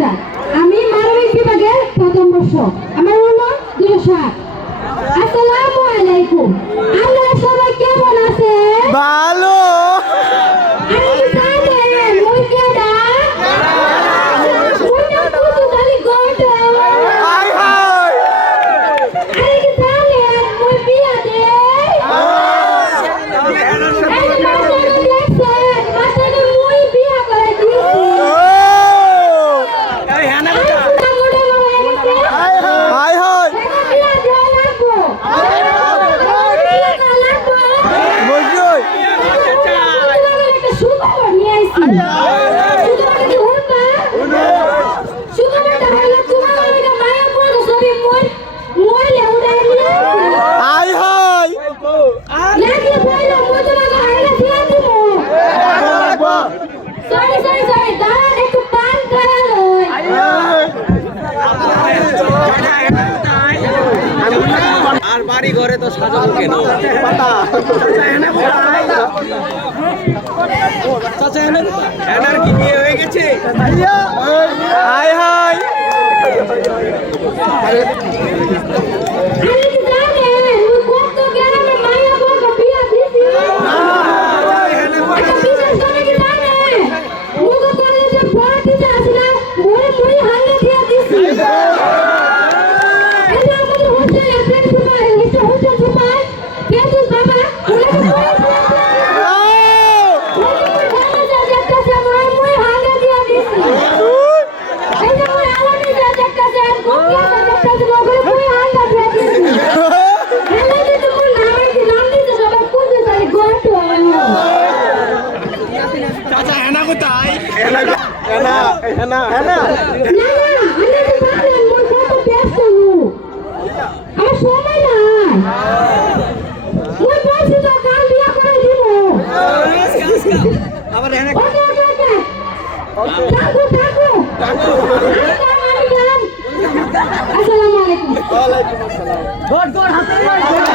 আক্তার, আমি মানবিক বিভাগের প্রথম বর্ষ। আমার রোল 207। আসসালামু আলাইকুম। আপনারা সবাই কেমন আছেন? ভালো। আমি কি জানেন মুই কেডা? মুই না কুতু জানি গোটো। High high. আমি কি জানেন মুই বিয়া দেই? এই মাথায় দেখছেন, মাথায় মুই বিয়া করে দিছি। হাই হাই। বসুই। হাই হাই। আর বাড়ি ঘরে তো সাজাবো কেন? চাচা এনার কি বিয়ে হয়ে গেছে? High high. চাচা এনা কোথায়? আবার এনা আসসালামু আলাইকুম। গড গড হাতে ধন্যবাদ।